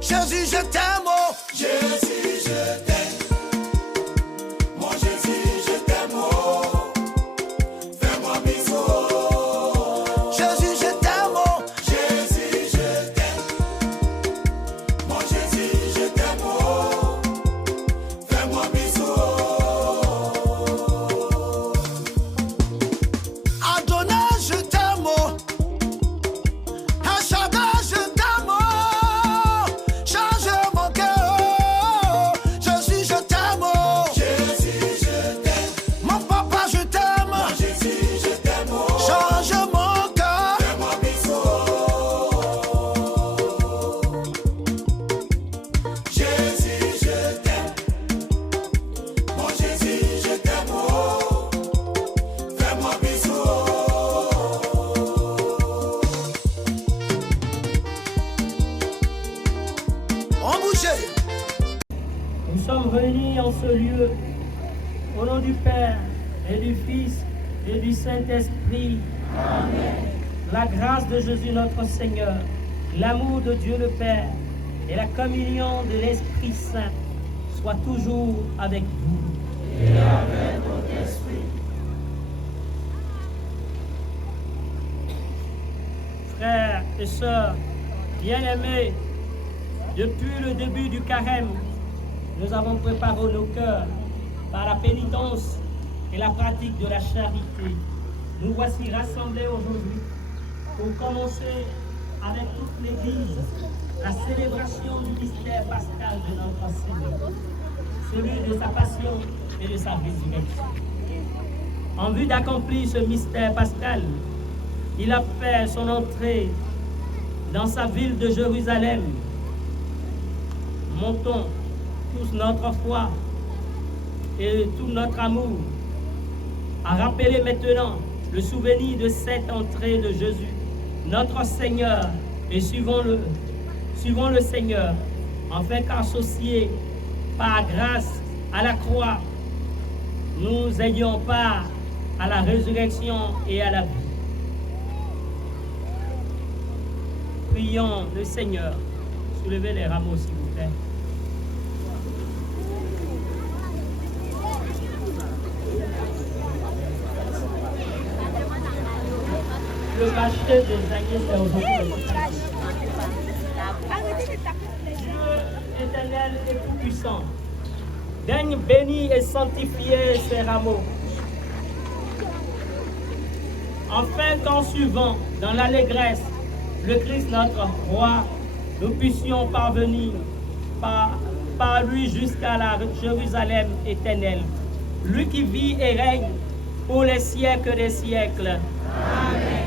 Jésus, je t'aime, oh. Jésus, je t'aime. Mon Jésus, je t'aime, oh. Fais-moi bisou, oh. Jésus, je t'aime, oh. Jésus, je t'aime. Mon Jésus, je t'aime, oh. Fais-moi bisou, oh. Adonai, je t'aime, oh. Hachada, je t'aime, oh. Nous sommes réunis en ce lieu au nom du Père et du Fils et du Saint-Esprit. Amen. La grâce de Jésus notre Seigneur, l'amour de Dieu le Père et la communion de l'Esprit Saint soient toujours avec vous. Et avec votre esprit. Frères et sœurs, bien-aimés, depuis le début du carême, nous avons préparé nos cœurs par la pénitence et la pratique de la charité. Nous voici rassemblés aujourd'hui pour commencer avec toute l'Église la célébration du mystère pascal de notre Seigneur, celui de sa passion et de sa résurrection. En vue d'accomplir ce mystère pascal, il a fait son entrée dans sa ville de Jérusalem. Montons tous notre foi et tout notre amour à rappeler maintenant le souvenir de cette entrée de Jésus, notre Seigneur, et suivons le Seigneur, afin qu'associés par grâce à la croix, nous ayons part à la résurrection et à la vie. Prions le Seigneur. Soulevez les rameaux, s'il vous plaît. Le cachet des Agnès est aujourd'hui. Dieu éternel et tout-puissant, daigne bénir et sanctifier ces rameaux, afin qu'en suivant dans l'allégresse le Christ notre roi, nous puissions parvenir par lui jusqu'à la Jérusalem éternelle, lui qui vit et règne pour les siècles des siècles. Amen.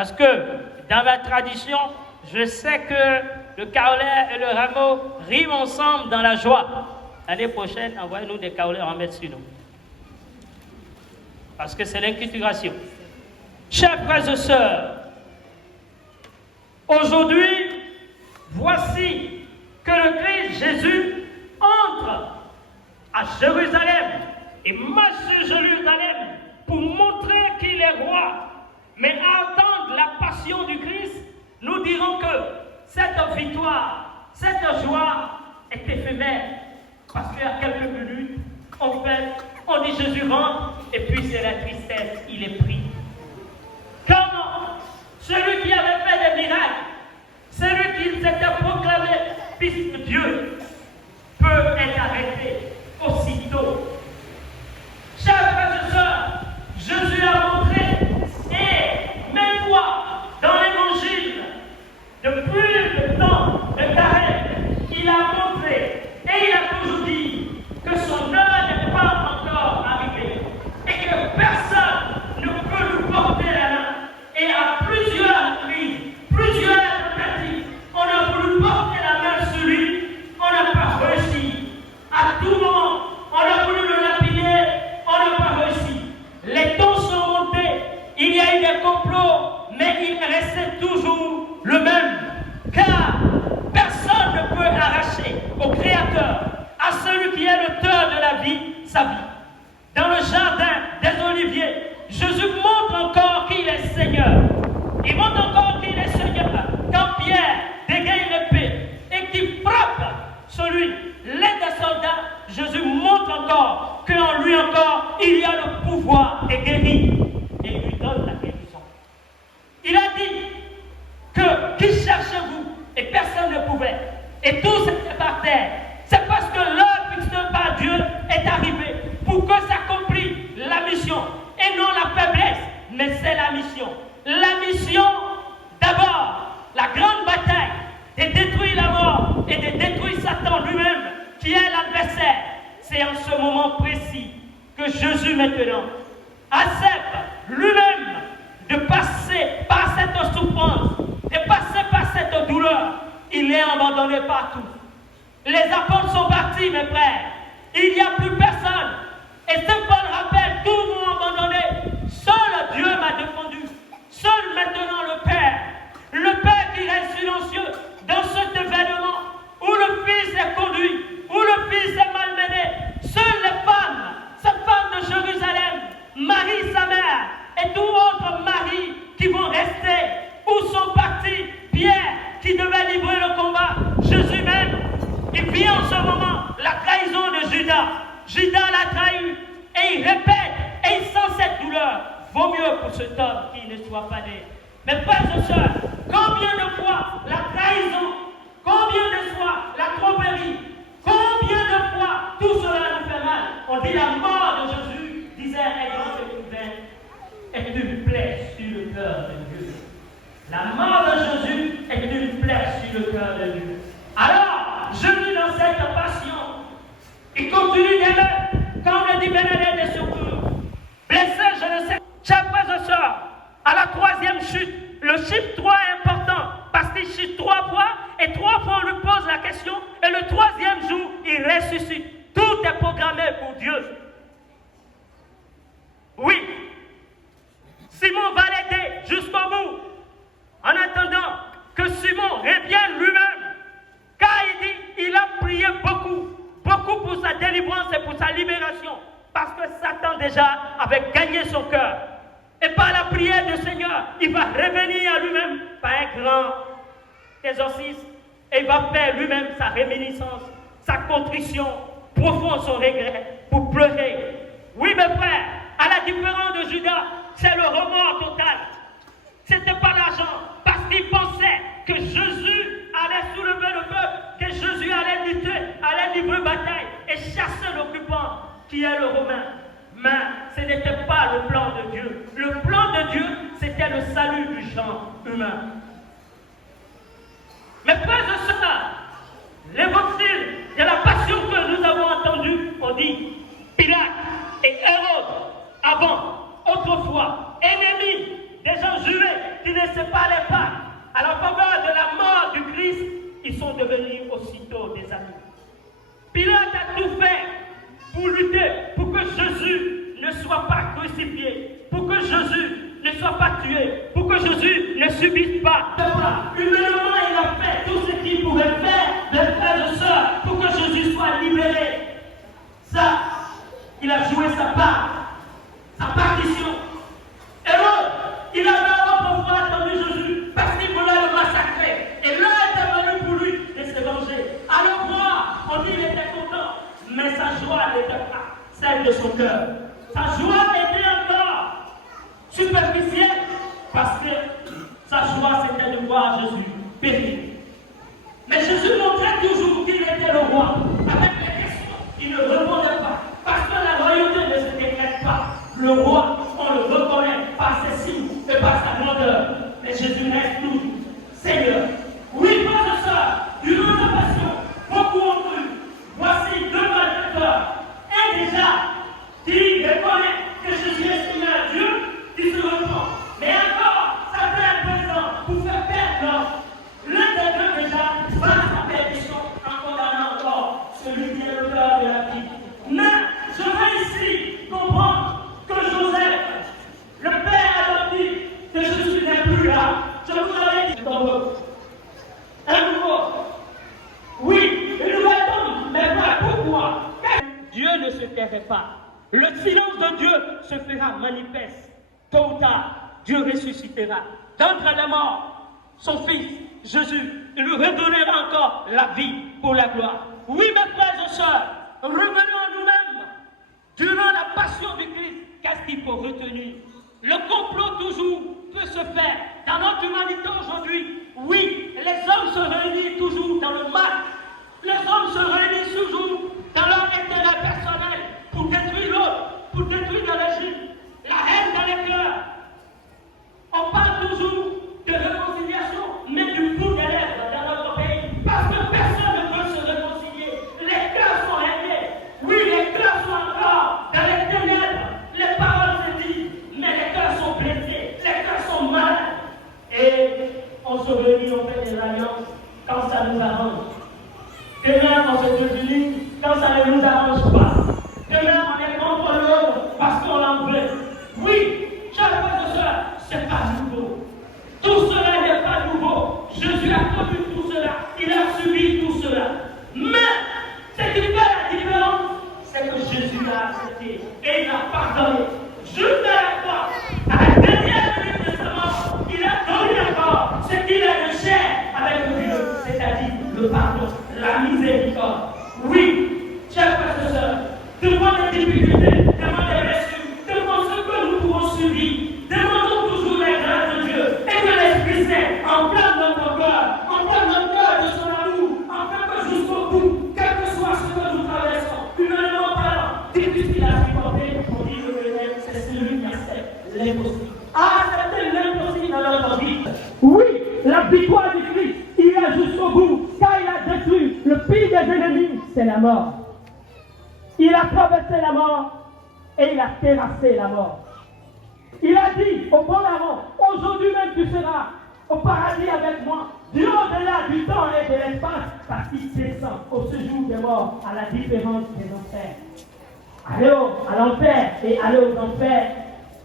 Parce que dans ma tradition, je sais que le caolet et le rameau riment ensemble dans la joie. L'année prochaine, envoyez-nous des caolets, on va mettre sur nous. Parce que c'est l'inculturation. Chers frères et sœurs, aujourd'hui, voici que le Christ Jésus entre à Jérusalem et marche sur Jérusalem pour montrer qu'il est roi. Mais à attendre la passion du Christ, nous dirons que cette victoire, cette joie est éphémère. Parce qu'il y a quelques minutes, on dit Jésus rentre et puis c'est la tristesse, il est pris. Comment celui qui avait fait des miracles, celui qui s'était proclamé fils de Dieu, peut être arrêté aussitôt. Chers frères et sœurs, Jésus a montré, et même moi, dans l'évangile, depuis le temps de Carême, il a montré et il a toujours dit que son heure n'est pas encore arrivée et que personne ne peut lui porter la main. Et à plusieurs reprises, plusieurs tentatives, on a voulu porter la main sur lui, on n'a pas réussi. À tout moment, on a voulu le lapider, on n'a pas réussi. Les tons sont montés, il y a eu des complots, mais il restait toujours le même. Car personne ne peut arracher au Créateur, à celui qui est l'auteur de la vie, sa vie. Dans le jardin des Oliviers, Jésus montre encore qu'il est Seigneur. Il montre encore qu'il est Seigneur. Quand Pierre dégaine l'épée et qu'il frappe celui, l'un des soldats, Jésus montre encore qu'en lui encore, il y a le pouvoir de guérir. Et il lui donne la guérison. Il a dit que qui cherchez-vous? Et personne ne pouvait. Et tous étaient par terre. C'est parce que l'heure fixée par Dieu est arrivée pour que s'accomplisse la mission. Et non la faiblesse, mais c'est la mission. La mission, d'abord, la grande bataille de détruire la mort et de détruire Satan lui-même, qui est l'adversaire. C'est en ce moment précis que Jésus maintenant accepte lui-même de passer par cette souffrance, de passer par cette douleur. Il est abandonné partout. Les apôtres sont partis, mes frères. Il n'y a plus personne. Et Saint Paul rappelle, tout m'ont abandonné. Seul Dieu m'a défendu. Seul maintenant le Père. Le Père qui reste silencieux dans cet événement où le Fils est conduit, où le Fils est malmené. Seules les femmes, ces femmes de Jérusalem, Marie sa mère et tout autre Marie qui vont rester. Où sont partis Pierre qui devait livrer le combat, Jésus même. Il vit en ce moment la trahison de Judas. Judas l'a trahi et il répète et il sent cette douleur. Vaut mieux pour cet homme qu'il ne soit pas né. Mais frères et sœurs, combien de fois la trahison, combien de fois la tromperie, combien de fois tout cela nous fait mal. On dit la mort de Jésus, disait un grand écrivain, est une plaie sur le cœur de Dieu. La mort de Jésus est une plaie sur le cœur de Dieu. Alors, je vis dans cette passion. Il continue d'aimer, comme le dit Bénédicte des Secours. Blessé, je ne sais. Chers frères et sœurs, à la troisième chute, le chiffre 3 est important parce qu'il chute 3 fois et 3 fois on lui pose la question et le troisième jour, il ressuscite. Tout est programmé pour Dieu. Oui, Simon va l'aider jusqu'au bout en attendant que Simon revienne lui-même. Car il dit, il a prié beaucoup pour sa délivrance et pour sa libération. Parce que Satan déjà avait gagné son cœur. Et par la prière du Seigneur, il va revenir à lui-même par un grand exorcisme. Et il va faire lui-même sa réminiscence, sa contrition, profond son regret, pour pleurer. Oui, mes frères, à la différence de Judas, c'est le remords total. C'était pas l'argent, parce qu'il pensait que Jésus allait soulever le peuple, que Jésus allait lutter, allait livrer bataille et chasser l'occupant qui est le Romain. Mais ce n'était pas le plan de Dieu. Le plan de Dieu, c'était le salut du genre humain. Mes frères et sœurs, l'évangile de la passion que nous avons entendu, on dit Pilate et Hérode, avant, autrefois, ennemis des gens jurés qui ne retenir aussitôt des amis. Pilate a tout fait pour lutter, pour que Jésus ne soit pas crucifié, pour que Jésus ne soit pas tué, pour que Jésus ne subisse pas. Humainement, il a fait tout ce qu'il pouvait faire, mes frères et sœurs, pour que Jésus soit libéré. Ça, il a joué sa part, sa partition. Hérode, il avait autrefois attendu Jésus parce qu'il voulait le massacrer. Et l'heure était venue pour lui de se venger. À le voir, on dit qu'il était content, mais sa joie n'était pas celle de son cœur. Sa joie était encore superficielle parce que sa joie c'était de voir Jésus périr. Mais Jésus montrait toujours qu'il était le roi. Avec les questions, il ne répondait pas. Parce que la royauté ne se décrète pas. Le roi, on le reconnaît par ses signes et par sa grandeur. Mais Jésus reste toujours Seigneur. Oui, frères et sœurs, durant sa passion, beaucoup ont cru. Voici deux malfaiteurs. Un déjà qui reconnaît que Jésus est Seigneur Dieu, qui se repent. Mais encore, Satan est présent pour faire perdre l'homme. L'un des deux déjà va à sa perdition en condamnant encore celui qui est l'auteur de la vie. Mais je veux ici comprendre que Joseph, le père adoptif de Jésus, n'est plus là. Je vous avais dit un nouveau. Oui, une nouvelle tombe. Mais pourquoi? Dieu ne se tairait pas. Le silence de Dieu se fera manifeste. Tôt ou tard, Dieu ressuscitera d'entre les morts son Fils, Jésus. Il lui redonnera encore la vie pour la gloire. Oui, mes frères et sœurs, revenons à nous-mêmes. Durant la passion du Christ, qu'est-ce qu'il faut retenir? Le complot toujours peut se faire dans notre humanité aujourd'hui. Oui, les hommes se réunissent toujours dans le mal. Les hommes se réunissent toujours dans leur intérêt personnel pour détruire l'autre, pour détruire le régime, la haine dans les cœurs. On parle toujours de réconciliation, mais du bout des lèvres dans notre pays, parce que personne ne veut se réconcilier. Les cœurs sont hainés. Oui, les cœurs sont encore dans les ténèbres. Les paroles se disent, mais les cœurs sont blessés, les cœurs sont malades. Et on se réunit, on fait des alliances quand ça nous arrange. Demain, on se désunit quand ça ne nous arrange pas. Demain, on est contre l'autre parce qu'on l'en veut. Oui, chers frères et sœurs, c'est pas nouveau. Tout cela n'est pas nouveau. Jésus a connu tout cela. Il a subi tout cela. Mais, ce qui fait la différence, c'est que Jésus l'a accepté et il a pardonné. Jusqu'à la croix, à la dernière minute de sa mort, il a donné encore ce qu'il a de cher avec Dieu, c'est-à-dire le pardon, la miséricorde. Oui, chers frères et sœurs, devant les difficultés, devant les blessures, devant ce que nous pouvons subir, demandons toujours les grâces de Dieu et que l'Esprit Saint enflamme notre cœur de son amour, afin que jusqu'au bout, quel que soit ce que nous traversons, humainement parlant, difficile à supporter, on dit que le rêve, c'est celui qui accepte l'impossible. Accepter l'impossible dans notre vie. Oui, la victoire du Christ, il est jusqu'au bout, car il a détruit le pire des ennemis, c'est la mort. Il a traversé la mort et il a terrassé la mort. Il a dit auparavant, aujourd'hui même tu seras au paradis avec moi, du au-delà du temps et de l'espace, parce qu'il descend au séjour des morts, à la différence des enfers. Allez à l'enfer et allez aux enfers.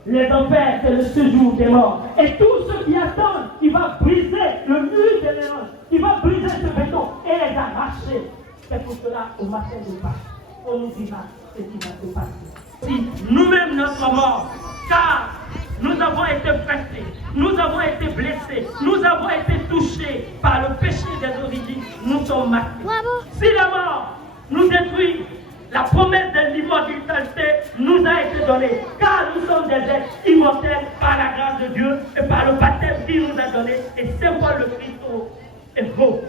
Les enfers, c'est le séjour des morts. Et tous ceux qui attendent, il va briser le mur des mélanges, il va briser ce béton et les arracher. C'est pour cela, au matin de Pâques, on nous dira ce qui va se passer. Si nous-mêmes notre mort, car nous avons été pressés, nous avons été blessés, nous avons été touchés par le péché des origines, nous sommes marqués. Si la mort nous détruit, la promesse de l'immortalité nous a été donnée, car nous sommes des êtres immortels par la grâce de Dieu et par le baptême qu'il nous a donné, et Saint Paul le Christ est beau.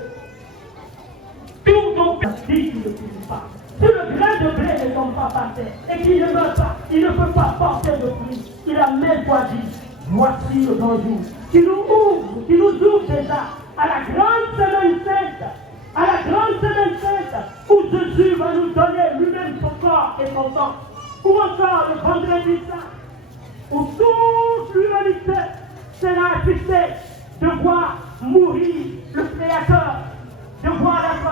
Tout donc dit qu'il ne touche pas. Si le grain de blé ne tombe pas par terre et qu'il ne meurt pas, il ne peut pas porter de fruits. Il a même fois dit, voici le grand jour, qui nous ouvre déjà à la grande semaine sainte, à la grande semaine sainte, où Jésus va nous donner lui-même son corps et son sang, ou encore le vendredi saint, où toute l'humanité sera assistée de voir mourir le Créateur, de voir la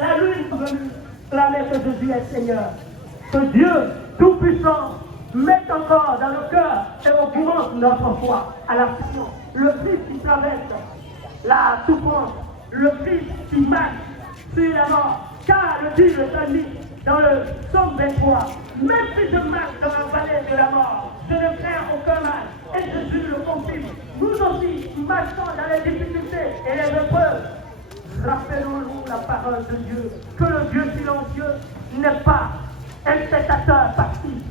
la lune est venue clamer que Jésus est Seigneur. Que Dieu Tout-Puissant mette encore dans le cœur et augmente notre foi à la passion. Le Christ qui traverse la souffrance, le Christ qui marche sur la mort. Car le dit le psalmiste dans le psaume 23, même si je marche dans la vallée de la mort, je ne crains aucun mal. Et Jésus le confirme. Nous aussi, marchons dans les difficultés et les épreuves. Rappelons-nous la parole de Dieu, que le Dieu silencieux n'est pas un spectateur passif,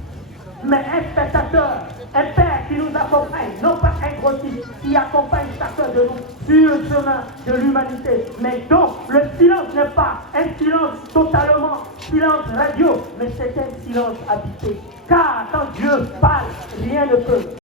mais un spectateur, un Père qui nous accompagne, non pas un grossiste, qui accompagne chacun de nous sur le chemin de l'humanité. Mais donc, le silence n'est pas un silence totalement silence radio, mais c'est un silence habité. Car quand Dieu parle, rien ne peut